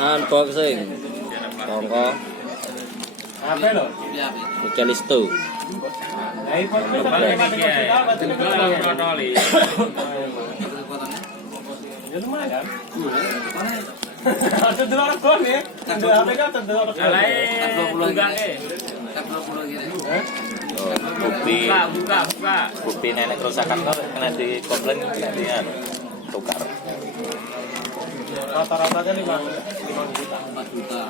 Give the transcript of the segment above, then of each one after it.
Unboxing. Tongko. Apa lo? Michelisto. Ya lumayan. Ada dua orang kon ya. Ada HP kan ada orang. Bukti nenek kerusakan kok kena di komplain kena dia tukar. Rata-ratanya 5 juta. 4 juta.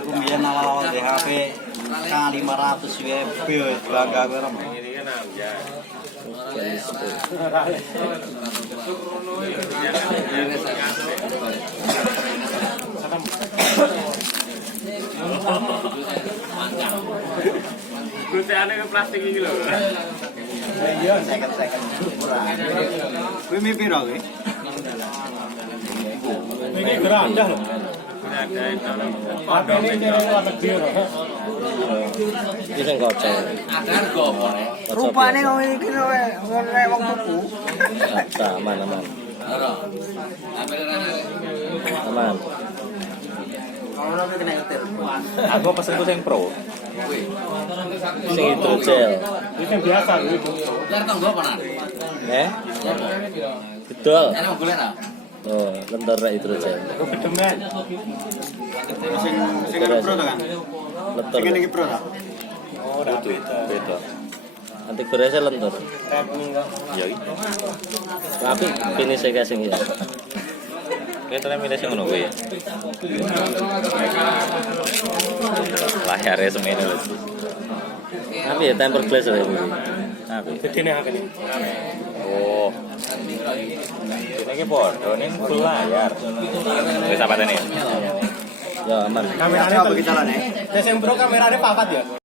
Aku biyen awal-awal di HP K500 WB bangga bareng. Kuteane ke plastik iki lho. Iya, Second. Kuwi mi piro kuwi? ini gerandah loh. HP ini dari luar negeri loh. Iki sing goceng. Akan gopor. Rupane kok iki nek wong tuku. Aman. Ora. HP Aman. Kalau ora kena nyetir. Aku pesenku sing pro. kuwi. Sing hidrogel. Ini yang biasa gitu. Lar tonggo apa nan? Betul. Enak golek ta? Oh, lentor hidrogel. Itu bedemen. Sing pro to kan? Lentor. Sing iki pro ta? Oh, udah beda. Anti goresnya lentor. Redmi enggak. Ya iki. Tapi finish e sing ya. Kita milih sing ngono kuwi. Layare semene lho. Tapi ya tempered glass ya iki. Tapi Gede nih ini. oh. Ini ki podo ning full layar. Wis apa tene? Ya aman. Kameranya Apa kita lah nek? Yang pro kameranya papat ya.